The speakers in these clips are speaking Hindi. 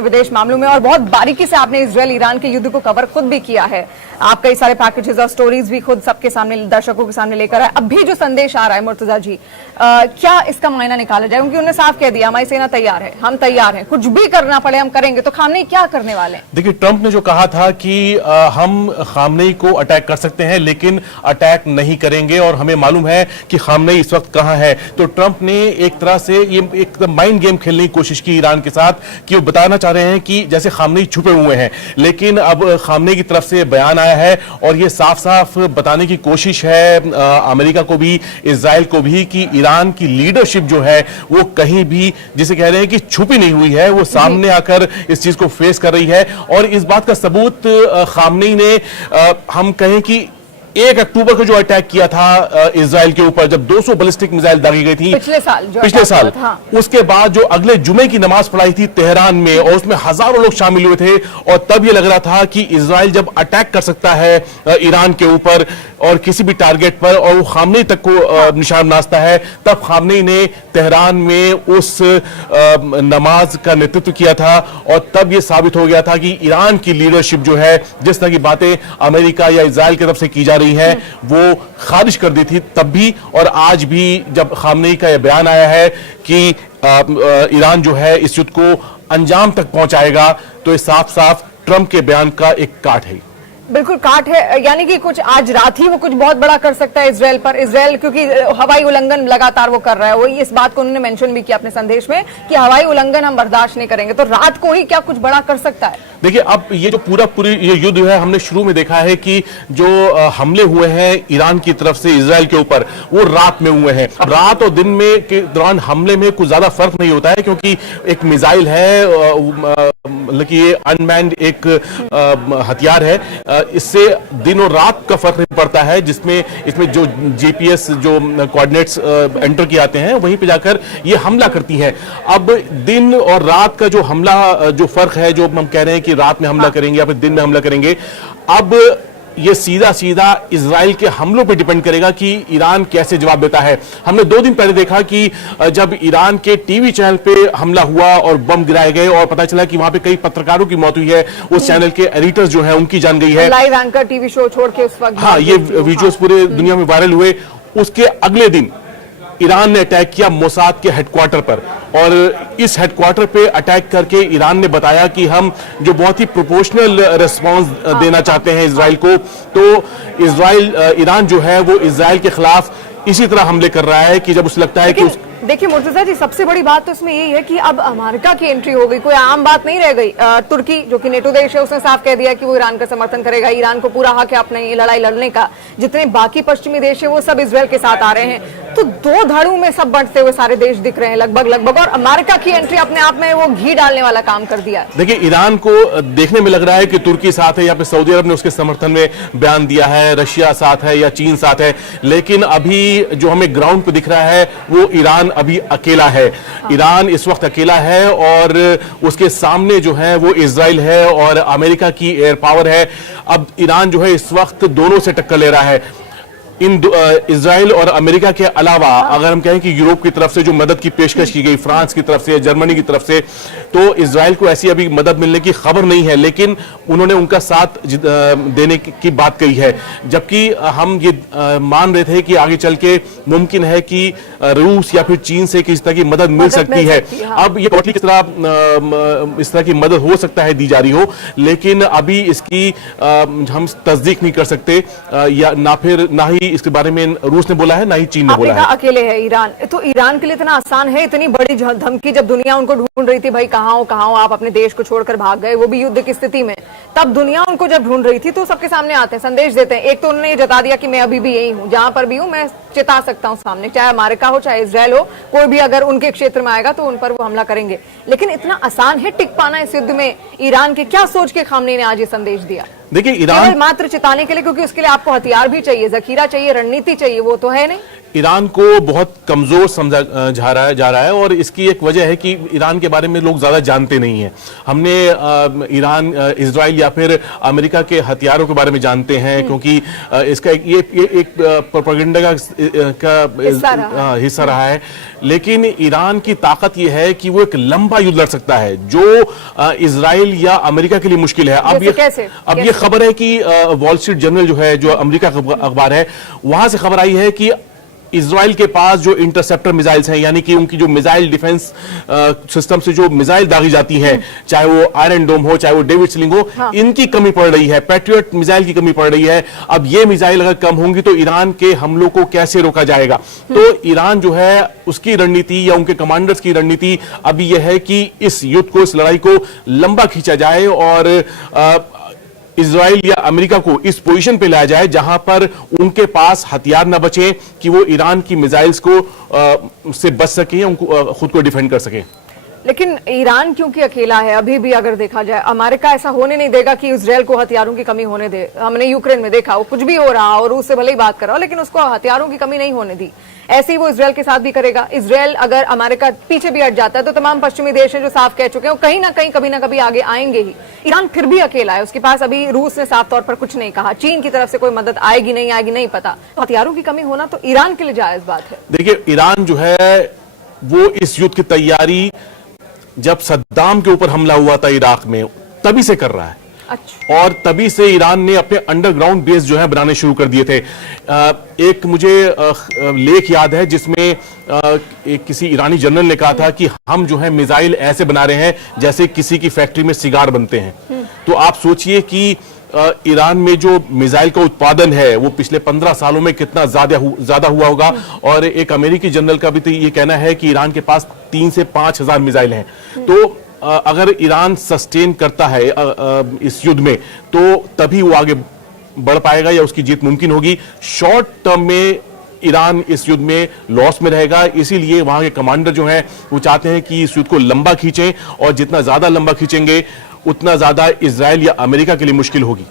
विदेश मामलों में, और बहुत बारीकी से आपने इजरायल ईरान के युद्ध को कवर खुद भी किया है। आप कई सारे पैकेजेस और स्टोरीज भी खुद सबके सामने, दर्शकों के सामने लेकर आए। अब भी जो संदेश आ रहा है मुर्तजा जी, क्या इसका मायना निकाला जाए? क्योंकि उन्होंने साफ कह दिया हमारी सेना तैयार है, हम तैयार हैं, कुछ भी करना पड़े हम करेंगे। तो खामनेई क्या करने वाले हैं? देखिए, ट्रंप ने जो कहा था कि हम खामनेई को अटैक कर सकते हैं लेकिन अटैक नहीं करेंगे, और हमें मालूम है कि खामनेई इस वक्त कहां है। तो ट्रंप ने एक तरह से ये एक माइंड गेम खेलने की कोशिश की ईरान के साथ, कि वो बताना चाह रहे हैं कि जैसे खामनेई छुपे हुए हैं। लेकिन अब खामनेई की तरफ से बयान आया है और ये साफ साफ बताने की कोशिश है अमेरिका को भी, इजराइल को भी, कि ईरान की लीडरशिप जो है वो कहीं भी, जिसे कह रहे हैं कि छुपी नहीं हुई है, वो सामने आकर इस चीज को फेस कर रही है। और इस बात का सबूत खामनेई ने हम कहें कि 1 अक्टूबर को जो अटैक किया था इजराइल के ऊपर, जब 200 बैलिस्टिक मिसाइल दागी गई थी पिछले साल, उसके बाद जो अगले जुमे की नमाज पढ़ाई थी तेहरान में, और उसमें हजारों लोग शामिल हुए थे, और तब ये लग रहा था कि इजराइल जब अटैक कर सकता है ईरान के ऊपर और किसी भी टारगेट पर, और वो खामनेई तक को निशान नाचता है, तब खामनेई ने तेहरान में उस नमाज का नेतृत्व किया था। और तब ये साबित हो गया था कि ईरान की लीडरशिप जो है, जिस तरह की बातें अमेरिका या इजराइल की तरफ से की जा रही है, वो खारिज कर दी थी तब भी और आज भी। जब खामनेई का यह बयान आया है कि ईरान जो है इस युद्ध को अंजाम तक पहुंचाएगा, तो ये साफ साफ ट्रंप के बयान का एक काट है। बिल्कुल काट है, यानी कि कुछ आज रात ही वो कुछ बहुत बड़ा कर सकता है इजराइल पर। इजराइल क्योंकि हवाई उल्लंघन लगातार वो कर रहा है, वो इस बात को उन्होंने मेंशन भी किया अपने संदेश में कि हवाई उल्लंघन हम बर्दाश्त नहीं करेंगे। तो रात को ही क्या कुछ बड़ा कर सकता है? देखिए, अब ये जो पूरी ये युद्ध है, हमने शुरू में देखा है कि जो हमले हुए हैं ईरान की तरफ से इजराइल के ऊपर, वो रात में हुए हैं। अब रात और दिन में के दौरान हमले में कुछ ज्यादा फर्क नहीं होता है, क्योंकि एक मिसाइल है, कि ये अनमैन्ड एक हथियार है, इससे दिन और रात का फर्क नहीं पड़ता है, इसमें जो जीपीएस जो कोऑर्डिनेट्स एंटर किए जाते हैं वहीं पे जाकर ये हमला करती है। अब दिन और रात का जो हमला, जो फर्क है, जो हम कह रहे हैं कि रात में हमला करेंगे या फिर दिन में हमला करेंगे, अब ये सीधा सीधा इजराइल के हमलों पे डिपेंड करेगा कि ईरान कैसे जवाब देता है। हमने 2 दिन पहले देखा कि जब ईरान के टीवी चैनल पे हमला हुआ और बम गिराए गए और पता चला कि वहां पे कई पत्रकारों की मौत हुई है, उस चैनल के एडिटर्स जो है उनकी जान गई है। लाइव एंकर टीवी शो छोड़ के उस वक्त, हाँ, ये वीडियोस पूरे दुनिया में वायरल हुए। उसके अगले दिन ईरान ने अटैक किया मोसाद के हेडक्वार्टर पर, और इस हेडक्वार्टर पे अटैक करके ईरान ने बताया कि हम जो बहुत ही प्रोपोर्शनल रिस्पांस देना चाहते हैं इजराइल को। तो ईरान जो है वो इजराइल के खिलाफ इसी तरह हमले कर रहा है कि जब उसे लगता है कि देखिए मुर्तजा जी, सबसे बड़ी बात तो इसमें यही है कि अब अमेरिका की एंट्री हो गई, कोई आम बात नहीं रह गई। तुर्की जो कि नेटो देश है, उसने साफ कह दिया कि वो ईरान का समर्थन करेगा, ईरान को पूरा हक है अपने ये लड़ाई लड़ने का। जितने बाकी पश्चिमी देश है वो सब इजराइल के साथ आ रहे हैं। तो 2 धड़ों में सब बढ़ते हुए सारे देश दिख रहे हैं लगभग, और अमेरिका की एंट्री अपने आप में वो घी डालने वाला काम कर दिया। देखिए, ईरान को देखने में लग रहा है कि तुर्की साथ है या फिर सऊदी अरब ने उसके समर्थन में बयान दिया है, रशिया साथ है या चीन साथ है, लेकिन अभी जो हमें ग्राउंड पे दिख रहा है वो ईरान अभी अकेला है। ईरान इस वक्त अकेला है और उसके सामने जो है वो इजराइल है और अमेरिका की एयर पावर है। अब ईरान जो है इस वक्त दोनों से टक्कर ले रहा है। इजराइल और अमेरिका के अलावा अगर हम कहें कि यूरोप की तरफ से जो मदद की पेशकश की गई, फ्रांस की तरफ से, जर्मनी की तरफ से, तो इजराइल को ऐसी अभी मदद मिलने की खबर नहीं है, लेकिन उन्होंने उनका साथ देने की बात कही है। जबकि हम ये मान रहे थे कि आगे चल के मुमकिन है कि रूस या फिर चीन से किसी तरह की मदद मिल सकती है। अब ये टोटली किस तरह इस तरह की मदद हो सकता है दी जा रही हो, लेकिन अभी इसकी हम तस्दीक नहीं कर सकते, या ना ही इसके बारे में रूस ने बोला है, ना ही चीन ने बोला है। अकेले है ईरान, तो ईरान के लिए इतना आसान है, इतनी बड़ी धमकी, जब दुनिया उनको ढूंढ रही थी, भाई कहाँ हो आप अपने देश को छोड़कर भाग गए, वो भी युद्ध की स्थिति में, तब दुनिया उनको जब ढूंढ रही थी तो सबके सामने आते हैं, संदेश देते हैं। एक तो उन्होंने ये जता दिया कि मैं अभी भी यही हूँ, जहां पर भी हूँ मैं चिता सकता हूँ सामने, चाहे अमेरिका हो चाहे इजराइल हो, कोई भी अगर उनके क्षेत्र में आएगा तो उन पर वो हमला करेंगे। लेकिन इतना आसान है टिक पाना इस युद्ध में ईरान के? क्या सोच के खामनेई ने आज ये संदेश दिया? देखिए, ईरान मात्र चिताने के लिए, क्योंकि उसके लिए आपको हथियार भी चाहिए, जखीरा चाहिए, रणनीति चाहिए, वो तो है नहीं। ईरान को बहुत कमजोर समझा जा रहा है और इसकी एक वजह है कि ईरान के बारे में लोग ज्यादा जानते नहीं हैं। हमने ईरान, इजराइल या फिर अमेरिका के हथियारों के बारे में जानते हैं क्योंकि इसका एक प्रोपेगेंडा का हिस्सा रहा है। लेकिन ईरान की ताकत यह है कि वो एक लंबा युद्ध लड़ सकता है जो इजराइल या अमेरिका के लिए मुश्किल है। अब ये खबर है कि वॉल स्ट्रीट जर्नल जो है, जो अमेरिका का अखबार है, वहां से खबर आई है कि इजराइल के पास जो इंटरसेप्टर मिसाइल्स हैं, यानी कि उनकी जो मिसाइल डिफेंस सिस्टम से जो मिसाइल दागी जाती हैं, चाहे वो आयरन डोम हो, चाहे वो डेविड स्लिंग हो, हाँ। इनकी कमी पड़ रही है। पैट्रियट मिसाइल की कमी पड़ रही है। अब ये मिसाइल अगर कम होंगी तो ईरान के हमलों को कैसे रोका जाएगा? तो ईरान जो है उसकी रणनीति या उनके कमांडर्स की रणनीति अभी यह है कि इस युद्ध को, इस लड़ाई को लंबा खींचा जाए और इजराइल या अमेरिका को इस पोजीशन पे लाया जाए जहां पर उनके पास हथियार न बचे कि वो ईरान की मिसाइल्स को से बच सके, उनको खुद को डिफेंड कर सके। लेकिन ईरान क्योंकि अकेला है, अभी भी अगर देखा जाए, अमेरिका ऐसा होने नहीं देगा कि इजराइल को हथियारों की कमी होने दे। हमने यूक्रेन में देखा, वो कुछ भी हो रहा और उससे भले ही बात कर रहा हो, लेकिन उसको हथियारों की कमी नहीं होने दी। ऐसे ही वो इजराइल के साथ भी करेगा। इजराइल अगर अमेरिका पीछे भी हट जाता है तो तमाम पश्चिमी देश हैं जो साफ कह चुके हैं, वो कहीं ना कहीं कभी ना कभी आगे आएंगे ही। ईरान फिर भी अकेला है, उसके पास अभी रूस ने साफ तौर पर कुछ नहीं कहा, चीन की तरफ से कोई मदद आएगी नहीं पता। तो हथियारों की कमी होना तो ईरान के लिए जायज बात है। देखिए, ईरान जो है वो इस युद्ध की तैयारी जब सद्दाम के ऊपर हमला हुआ था इराक में, तभी से कर रहा है। अच्छा। और तभी से ईरान ने अपने अंडरग्राउंड बेस जो है बनाने शुरू कर दिए थे। एक मुझे लेख याद है जिसमें एक किसी ईरानी जनरल ने कहा था कि हम जो है मिसाइल ऐसे बना रहे हैं जैसे किसी की फैक्ट्री में सिगार बनते हैं। तो आप सोचिए कि ईरान में जो मिसाइल का उत्पादन है वो पिछले 15 सालों में कितना ज्यादा हुआ होगा। और एक अमेरिकी जनरल का भी तो ये कहना है कि ईरान के पास 3 से 5 हजार मिसाइल हैं। तो अगर ईरान सस्टेन करता है इस युद्ध में तो तभी वो आगे बढ़ पाएगा या उसकी जीत मुमकिन होगी। शॉर्ट टर्म में ईरान इस युद्ध में लॉस में रहेगा, इसीलिए वहां के कमांडर जो हैं वो चाहते हैं कि इस युद्ध को लंबा खींचें और जितना ज्यादा लंबा खींचेंगे उतना ज्यादा इजराइल या अमेरिका के लिए मुश्किल होगी।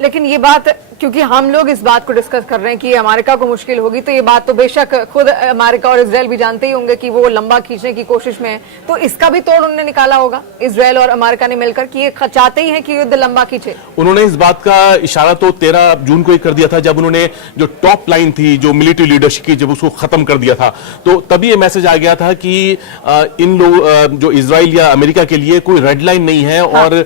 लेकिन ये बात, क्योंकि हम लोग इस बात को डिस्कस कर रहे हैं कि अमेरिका को मुश्किल होगी, तो ये बात तो बेशक खुद अमेरिका और इजराइल भी जानते ही होंगे कि वो लंबा खींचने की कोशिश में है। तो इसका भी तोड़ उन्होंने निकाला होगा इजराइल और अमेरिका ने मिलकर कि ये चाहते ही हैं कि युद्ध लंबा खींचे। उन्होंने इस बात का इशारा तो 13 जून को ही कर दिया था जब उन्होंने जो टॉप लाइन थी जो मिलिट्री लीडरशिप की, जब उसको खत्म कर दिया था। तो तभी ये मैसेज आ गया था कि इन लोग जो इजराइल या अमेरिका के लिए कोई रेड लाइन नहीं है। हाँ। और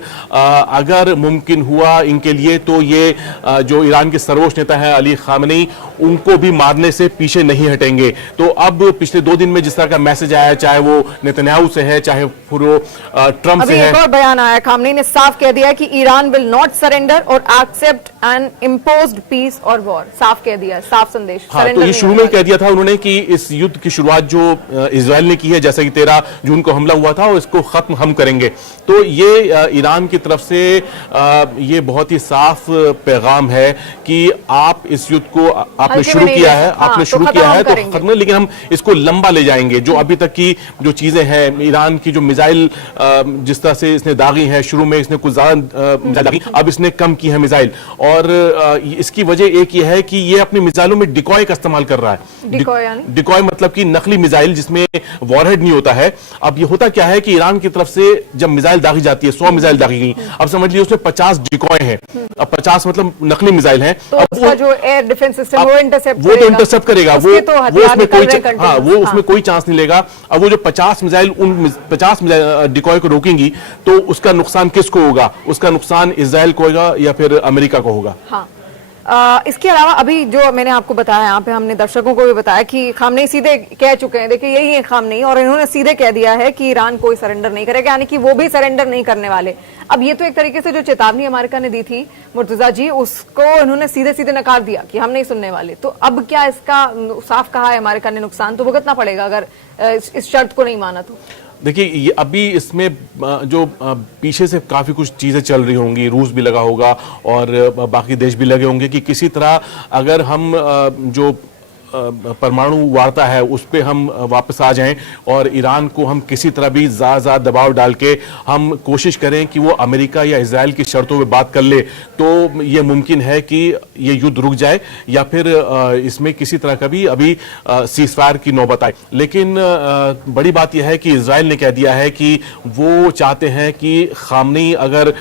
अगर मुमकिन हुआ इनके लिए तो ये जो ईरान के सर्वोच्च नेता है अली खामेनी, उनको भी मारने से पीछे नहीं हटेंगे। तो अब पिछले 2 दिन में जिस तरह का मैसेज आया, चाहे वो नेतन्याहू से है चाहे फिर वो ट्रंप से है। एक और बयान आया, खामेनी ने साफ कह दिया कि ईरान विल नॉट सरेंडर और एक्सेप्ट एन इम्पोज्ड पीस और वॉर। साफ कह दिया, साफ संदेश। हाँ, तो ये शुरू में कह दिया था उन्होंने कि इस युद्ध की शुरुआत जो इजराइल ने की है, जैसा कि 13 जून को हमला हुआ था, और इसको खत्म हम करेंगे। तो ये ईरान की तरफ से ये बहुत ही साफ पैगाम है कि आप इस युद्ध को आपने शुरू किया है, आपने शुरू किया है तो खत्म, लेकिन हम इसको लंबा ले जाएंगे। जो अभी तक की जो चीजें हैं, ईरान की जो मिसाइल जिस तरह से इसने दागी है, शुरू में इसने कुछ ज्यादा मिसाइल दागी, अब इसने कम की है मिसाइल। और इसकी वजह एक ये है कि ये अपनी मिसाइलों में डिकॉय का इस्तेमाल कर रहा है। डिकॉय मतलब कि नकली मिसाइल जिसमें वॉरहेड नहीं होता है। अब ये होता क्या है कि ईरान की तरफ से जब मिसाइल दागी जाती है, 100 मिसाइल दागी गई, अब समझ लीजिए उसमें 50 डिकॉय है। अब 50 मतलब नकली मिसाइल है। तो उसका जो एयर डिफेंस सिस्टम वो इंटरसेप्ट करेगा, वो उसमें कोई चांस नहीं लेगा। अब वो जो 50 मिसाइल उन 50 डिकॉय को रोकेंगी तो उसका नुकसान किसको होगा? उसका नुकसान इजराइल को होगा या फिर अमेरिका को होगा। हाँ। इसके अलावा अभी जो मैंने आपको बताया, यहाँ पे हमने दर्शकों को भी बताया कि खामनेई सीधे कह चुके हैं, देखिए यही है खामनेई, और इन्होंने सीधे कह दिया है कि ईरान कोई सरेंडर नहीं करेगा, यानी कि वो भी सरेंडर नहीं करने वाले। अब ये तो एक तरीके से जो चेतावनी अमेरिका ने दी थी मुर्तजा जी, उसको इन्होंने सीधे सीधे नकार दिया कि हम नहीं सुनने वाले। तो अब क्या इसका साफ कहा है अमेरिका ने, नुकसान तो भुगतना पड़ेगा अगर इस शर्त को नहीं माना तो। देखिए, ये अभी इसमें जो पीछे से काफी कुछ चीजें चल रही होंगी, रूस भी लगा होगा और बाकी देश भी लगे होंगे कि किसी तरह अगर हम जो परमाणु वार्ता है उस पे हम वापस आ जाएं और ईरान को हम किसी तरह भी ज्यादा दबाव डाल के हम कोशिश करें कि वो अमेरिका या इजराइल की शर्तों पे बात कर ले, तो ये मुमकिन है कि ये युद्ध रुक जाए या फिर इसमें किसी तरह का भी अभी सीजफायर की नौबत आए। लेकिन बड़ी बात यह है कि इजराइल ने कह दिया है कि वो चाहते हैं कि खामनेई अगर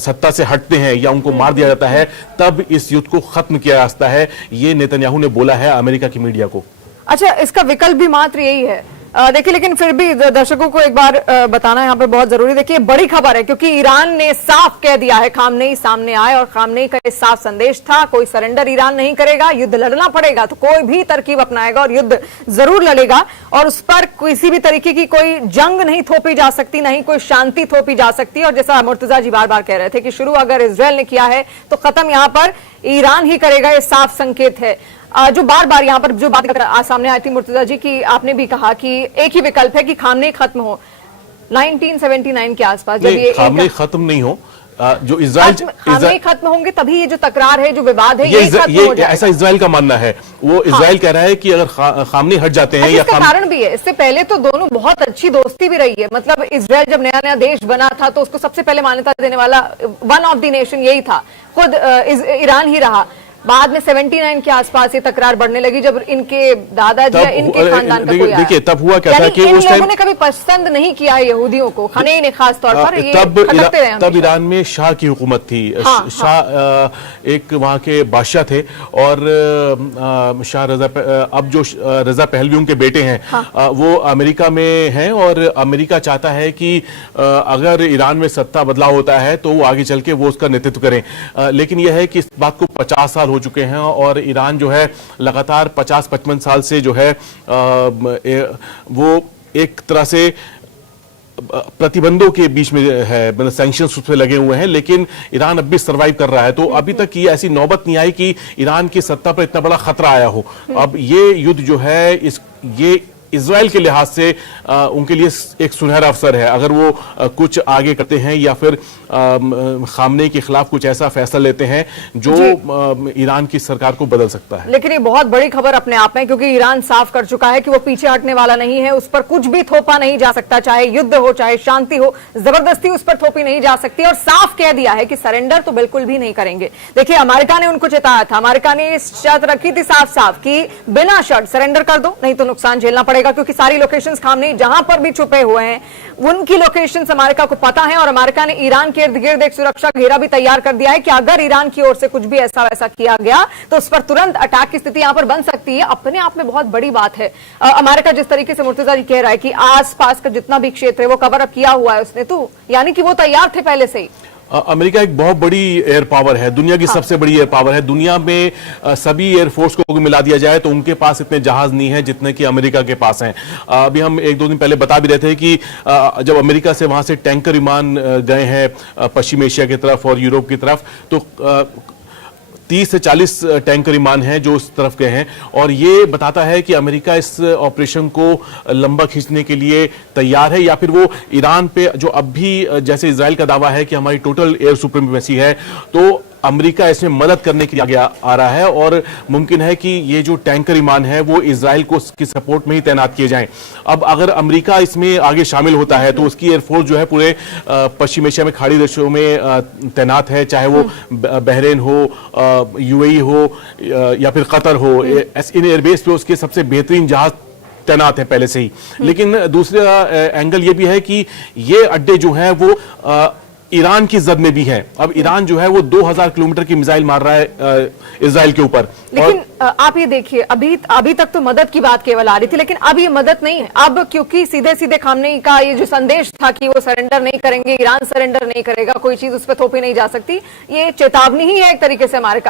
सत्ता से हटते हैं या उनको मार दिया जाता है तब इस युद्ध को खत्म किया जा सकता है। ये नेतन्याहू ने बोला है अमेरिका की मीडिया को। अच्छा, इसका विकल्प भी मात्र यही है। देखिए, लेकिन फिर भी दर्शकों को एक बार बताना यहाँ पे बहुत जरूरी। देखिए, बड़ी खबर है क्योंकि ईरान ने साफ कह दिया है, खामनेई सामने आए और खामनेई का साफ संदेश था, कोई सरेंडर ईरान नहीं करेगा, युद्ध लड़ना पड़ेगा तो कोई भी तरकीब अपनाएगा और युद्ध जरूर लड़ेगा और उस पर किसी भी तरीके की कोई जंग नहीं थोपी जा सकती, नहीं कोई शांति थोपी जा सकती। और जैसा मुर्तजा जी बार बार कह रहे थे कि शुरू अगर इजराइल ने किया है तो खत्म यहाँ पर ईरान ही करेगा, ये साफ संकेत है। जो बार बार यहाँ पर जो बात आज सामने आई थी मुर्तजा जी की, आपने भी कहा कि एक ही विकल्प है कि खामनेई खत्म हो 1979 के आसपास, जब ये खामनेई खत्म नहीं हो, जो इजराइल खामनेई खत्म होंगे तभी ये जो तकरार है, जो विवाद है, ये ऐसा इजराइल का मानना है। वो इजराइल कह रहा है कि अगर खामनेई हट जाते हैं, या इसका कारण भी है। इससे पहले तो दोनों बहुत अच्छी दोस्ती भी रही है। मतलब इजराइल जब नया नया देश बना था तो उसको सबसे पहले मान्यता देने वाला वन ऑफ द नेशन यही था, खुद ईरान ही रहा। बाद में 79 के आसपास ये तकरार बढ़ने लगी जब इनके दादाजी या इनके खानदान का कोई आया। देखिए, तब हुआ क्या था कि इन लोगों ने कभी पसंद नहीं किया यहूदियों को, खामनेई ने खास तौर पर। तब ईरान में शाह की हुकूमत थी। शाह एक वहां के बादशाह थे और शाह रजा, अब जो रजा पहलवी उनके बेटे हैं, वो अमेरिका में हैं और अमेरिका चाहता है कि अगर ईरान में सत्ता बदलाव होता है तो वो आगे चल के वो उसका नेतृत्व करें। लेकिन यह है कि इस बात को 50 साल हो चुके हैं और ईरान जो है लगातार 50-55 साल से जो है वो एक तरह से प्रतिबंधों के बीच में है, मतलब सैंक्शंस उस पे लगे हुए हैं, लेकिन ईरान अब भी सरवाइव कर रहा है। तो अभी तक ये ऐसी नौबत नहीं आई कि ईरान की सत्ता पर इतना बड़ा खतरा आया हो। अब ये युद्ध जो है ये इजराइल के लिहाज से उनके लिए एक सुनहरा अवसर है। अगर वो कुछ आगे करते हैं या फिर खामनेई के खिलाफ कुछ ऐसा फैसला लेते हैं जो ईरान की सरकार को बदल सकता है। लेकिन ये बहुत बड़ी खबर अपने आप में, क्योंकि ईरान साफ कर चुका है कि वो पीछे हटने वाला नहीं है। उस पर कुछ भी थोपा नहीं जा सकता, चाहे युद्ध हो चाहे शांति हो, जबरदस्ती उस पर थोपी नहीं जा सकती। और साफ कह दिया है कि सरेंडर तो बिल्कुल भी नहीं करेंगे। देखिए, अमेरिका ने उनको चेताया था, अमेरिका ने शर्त रखी थी साफ साफ कि बिना शर्त सरेंडर कर दो, नहीं तो नुकसान झेलना पड़ेगा। क्योंकि सारी लोकेशंस खामनेई जहां पर भी छुपे हुए हैं उनकी लोकेशंस अमेरिका को पता है और अमेरिका ने ईरान के इर्द गिर्द एक सुरक्षा घेरा भी तैयार कर दिया है कि अगर ईरान की ओर से कुछ भी ऐसा वैसा किया गया तो उस पर तुरंत अटैक की स्थिति यहां पर बन सकती है। अपने आप में बहुत बड़ी बात है। अमेरिका जिस तरीके से मुर्तजा जी कह रहा है कि आसपास का जितना भी क्षेत्र है वो कवर अप किया हुआ है उसने, तो यानी कि वो तैयार थे पहले से ही। अमेरिका एक बहुत बड़ी एयर पावर है, दुनिया की सबसे बड़ी एयर पावर है। दुनिया में सभी एयरफोर्स को मिला दिया जाए तो उनके पास इतने जहाज नहीं है जितने कि अमेरिका के पास हैं। अभी हम 1-2 दिन पहले बता भी रहे थे कि जब अमेरिका से वहां से टैंकर विमान गए हैं पश्चिम एशिया की तरफ और यूरोप की तरफ, तो 30 से 40 टैंकर विमान हैं जो उस तरफ के हैं। और ये बताता है कि अमेरिका इस ऑपरेशन को लंबा खींचने के लिए तैयार है, या फिर वो ईरान पे जो अब भी जैसे इजराइल का दावा है कि हमारी टोटल एयर सुप्रीमेसी है, तो अमेरिका इसमें मदद करने के लिए आगे आ रहा है। और मुमकिन है कि ये जो टैंकर विमान है वो इजराइल को की सपोर्ट में ही तैनात किए जाएं। अब अगर अमेरिका इसमें आगे शामिल होता है तो उसकी एयरफोर्स जो है पूरे पश्चिम एशिया में खाड़ी देशों में तैनात है, चाहे वो बहरीन हो, यूएई हो या फिर कतर हो। इन एयरबेस पे उसके सबसे बेहतरीन जहाज तैनात है पहले से ही। लेकिन दूसरा एंगल ये भी है कि ये अड्डे जो हैं वो ईरान की जद में भी है। अब ईरान जो है वो 2000 किलोमीटर की मिसाइल मार रहा है इजराइल के ऊपर। लेकिन आप ये देखिए, अभी तक तो मदद की बात केवल आ रही थी, लेकिन अब ये मदद नहीं है। अब क्योंकि सीधे सीधे खामनेई का ये जो संदेश था कि वो सरेंडर नहीं करेंगे, ईरान सरेंडर नहीं करेगा, कोई चीज उस पर थोपी नहीं जा सकती, ये चेतावनी ही है एक तरीके से अमेरिका